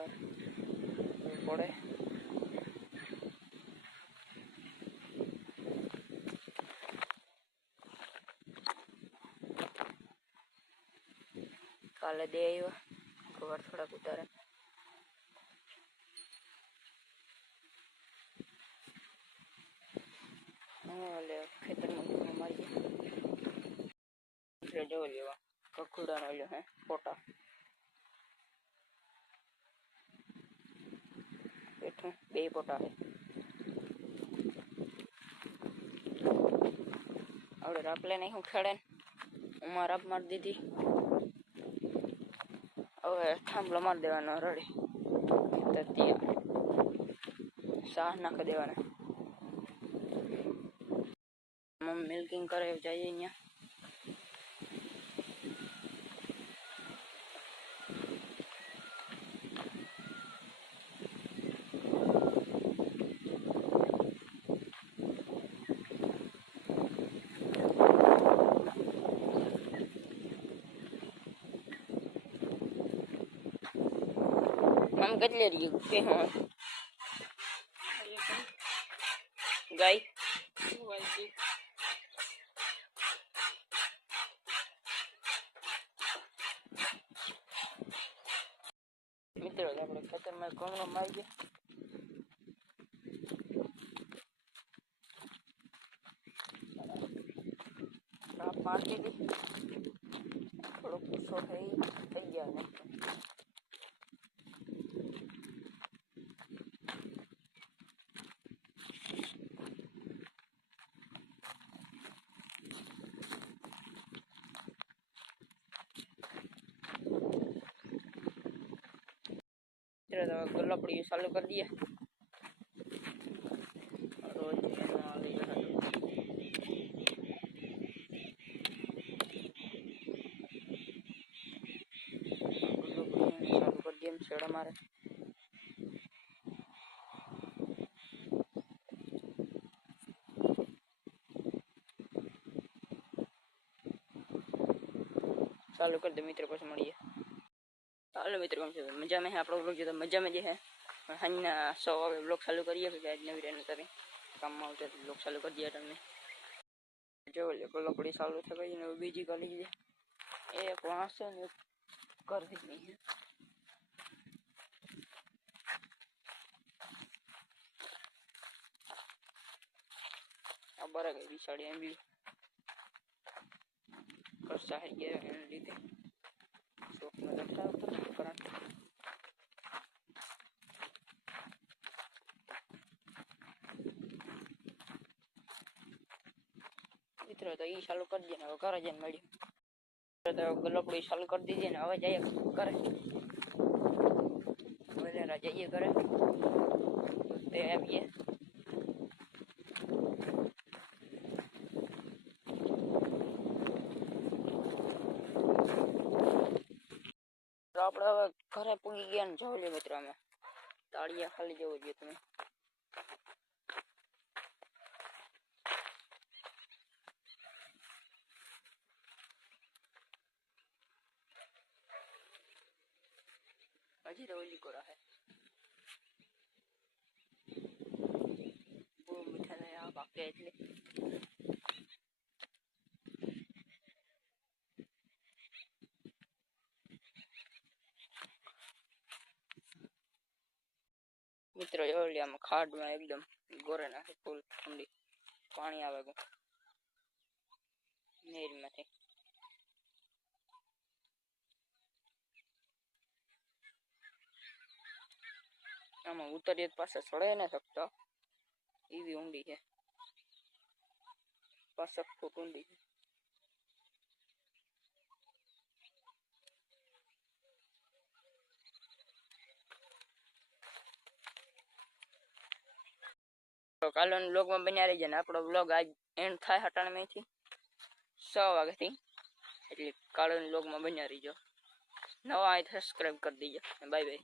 સવાર પડે કાલે દે આવ્યા કવર થોડાક ઉતારે ખેતરમાં મારી જો લેવા કકુડા નો હે ફોટા બેઠું બે ફોટા હે આવડે રાખલે નહીં હું ખેડે ઉમાં રાપ મારી દીધી હવે થાંભલો મારી દેવાનો રડી તો ત્યાં શાહ નાખી દેવાના મમ્મી મિલ્કિંગ કરે જઈએ અહીંયા हम કેટલે રહી કે હા ગાય મિત્રો આપણે ખેતરમાં કોમનો મારી ગયા રાપ મારી દીધી થોડો પૂછો થઈ ગયા ને गल्लापड़ी चालू कर दिया रोज चालू कर दिया छेड़ा मारे चालू कर दे मित्र पास मळीए हेलो मित्रों मजा में है आप लोग जो तो मजा में जो है हन्ना 100 वाले ब्लॉग चालू करिए फिर आज नवी रहने तक काम में होते ब्लॉग चालू कर दिया तुमने जो ले गल्लापड़ी चालू थे भाई ने बीजी कर लीजिए एक वहां से कर दी नहीं है अब बरा गई साड़ी एमबी करसा है ये लीधे स्वप्न देखता होता करंट मित्रों तो ये चालू कर दिया ना घर जन मड़ी तो गल्लापड़ी चालू कर दीजिए ना आवाज आया करे वगैरह जाइए करे तो आइए આપણે હવે ઘરે પૂગી ગયા ને જવું જોઈએ મિત્રો અમે તાળિયા ખાલી જવું જોઈએ તમે હજી તો ઓલી કોરા હે બહુ મીઠા ને આ બાકી એટલે मित्रों जो लिया खाड़ में एकदम गोरे ना फूल ठंडी पानी आवे गो नीर में थी आम उतरिए पास चढ़े ना सकता एवी ऊंडी है 5 फूट ऊंडी है तो कालो ब्लॉग में बन्या रही जाने आपणो ब्लॉग आज एंड थाय 98 थी 100 वागे थी એટલે કાલો ब्लॉग में बन्या रही जो नवा आए सब्सक्राइब कर दीजिए बाय बाय।